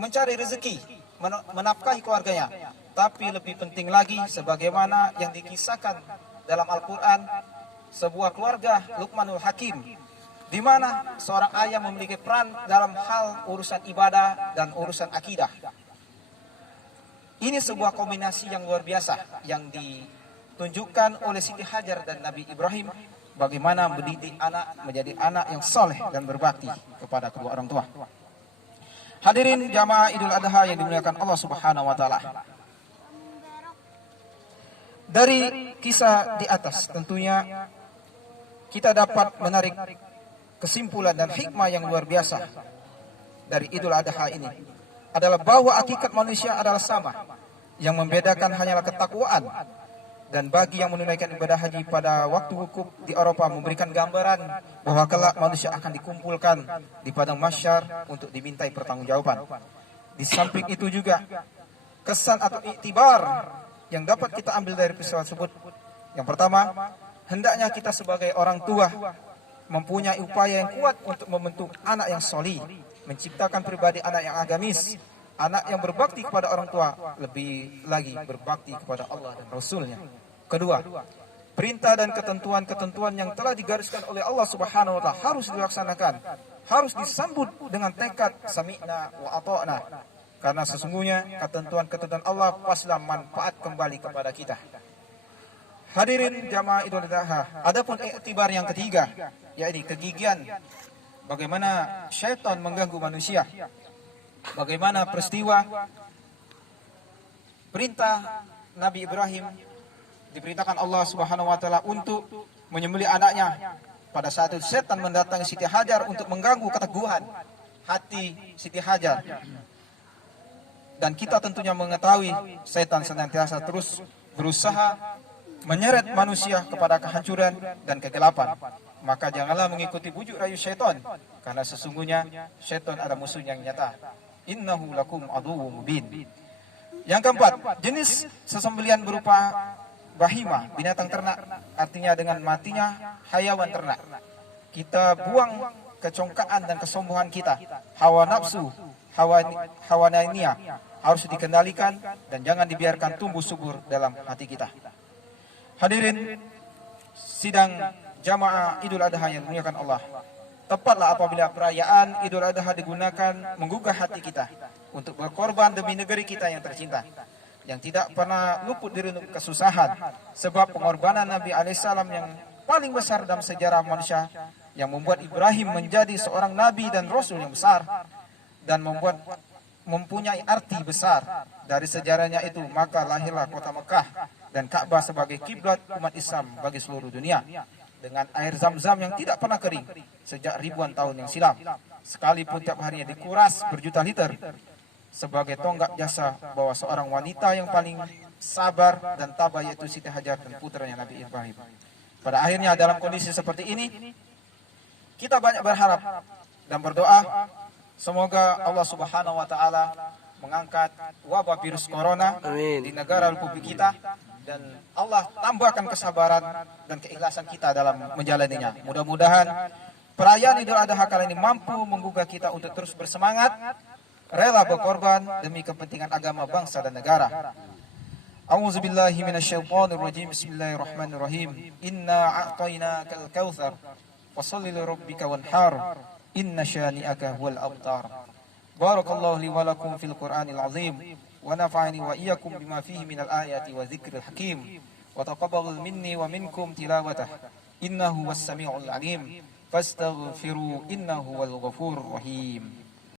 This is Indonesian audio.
mencari rezeki, menafkahi keluarganya. Tapi lebih penting lagi, sebagaimana yang dikisahkan dalam Al-Quran, sebuah keluarga Luqmanul Hakim, di mana seorang ayah memiliki peran dalam hal urusan ibadah dan urusan akidah. Ini sebuah kombinasi yang luar biasa yang ditunjukkan oleh Siti Hajar dan Nabi Ibrahim, bagaimana mendidik anak menjadi anak yang soleh dan berbakti kepada kedua orang tua. Hadirin jamaah Idul Adha yang dimuliakan Allah Subhanahu wa taala. Dari kisah di atas tentunya kita dapat menarik kesimpulan dan hikmah yang luar biasa dari Idul Adha ini, adalah bahwa hakikat manusia adalah sama. Yang membedakan hanyalah ketakwaan. Dan bagi yang menunaikan ibadah haji pada waktu wukuf di Eropa memberikan gambaran bahwa kelak manusia akan dikumpulkan di padang mahsyar untuk dimintai pertanggungjawaban. Di samping itu juga kesan atau iktibar yang dapat kita ambil dari peristiwa tersebut. Yang pertama, hendaknya kita sebagai orang tua mempunyai upaya yang kuat untuk membentuk anak yang solih, menciptakan pribadi anak yang agamis, anak yang berbakti kepada orang tua, lebih lagi berbakti kepada Allah dan Rasulnya. Kedua, perintah dan ketentuan-ketentuan yang telah digariskan oleh Allah Subhanahu wa taala harus dilaksanakan, harus disambut dengan tekad sami'na wa ata'na. Karena sesungguhnya ketentuan-ketentuan Allah pastilah manfaat kembali kepada kita. Hadirin jamaah Idul Adha, adapun iktibar yang ketiga, yakni kegigihan bagaimana syaitan mengganggu manusia. Bagaimana peristiwa perintah Nabi Ibrahim diperintahkan Allah Subhanahu wa taala untuk menyembelih anaknya. Pada saat itu setan mendatangi Siti Hajar untuk mengganggu keteguhan hati Siti Hajar. Dan kita tentunya mengetahui setan senantiasa terus berusaha menyeret manusia kepada kehancuran dan kegelapan. Maka janganlah mengikuti bujuk rayu syaitan, karena sesungguhnya syaitan adalah musuh yang nyata. Innahu lakum aduwwum mubin. Yang keempat, jenis sesembelian berupa bahima, binatang ternak, artinya dengan matinya hayawan ternak. Kita buang kecongkaan dan kesombongan kita, hawa nafsu, hawa nafsu harus dikendalikan dan jangan dibiarkan tumbuh subur dalam hati kita. Hadirin sidang jamaah Idul Adha yang dimuliakan Allah, tepatlah apabila perayaan Idul Adha digunakan menggugah hati kita untuk berkorban demi negeri kita yang tercinta, yang tidak pernah luput dari kesusahan, sebab pengorbanan Nabi alaihissalam yang paling besar dalam sejarah manusia, yang membuat Ibrahim menjadi seorang nabi dan rasul yang besar dan mempunyai arti besar dari sejarahnya itu, maka lahirlah kota Mekah dan Ka'bah sebagai kiblat umat Islam bagi seluruh dunia, dengan air zam-zam yang tidak pernah kering sejak ribuan tahun yang silam, sekalipun tiap harinya dikuras berjuta liter, sebagai tonggak jasa bahwa seorang wanita yang paling sabar dan tabah, yaitu Siti Hajar dan putranya Nabi Ibrahim. Pada akhirnya dalam kondisi seperti ini, kita banyak berharap dan berdoa semoga Allah Subhanahu wa taala mengangkat wabah virus corona di negara Republik kita, dan Allah tambahkan kesabaran dan keikhlasan kita dalam menjalaninya. Mudah-mudahan perayaan Idul Adha kali ini mampu menggugah kita untuk terus bersemangat, rela berkorban demi kepentingan agama, bangsa dan negara. A'udzubillahi minasyaitonirrajim. Bismillahirrahmanirrahim. Inna a'tainakal kautsar fasholli lirabbika wanhar. Inna syani'aka huwal abtar. Barakallahu li wa lakum fil Qur'anil azim. ونفعني وإياكم بما فيه من الآيات وذكر الحكيم وتقبل مني ومنكم تلاوته إنه هو السميع العليم فاستغفروا إنه هو الغفور الرحيم.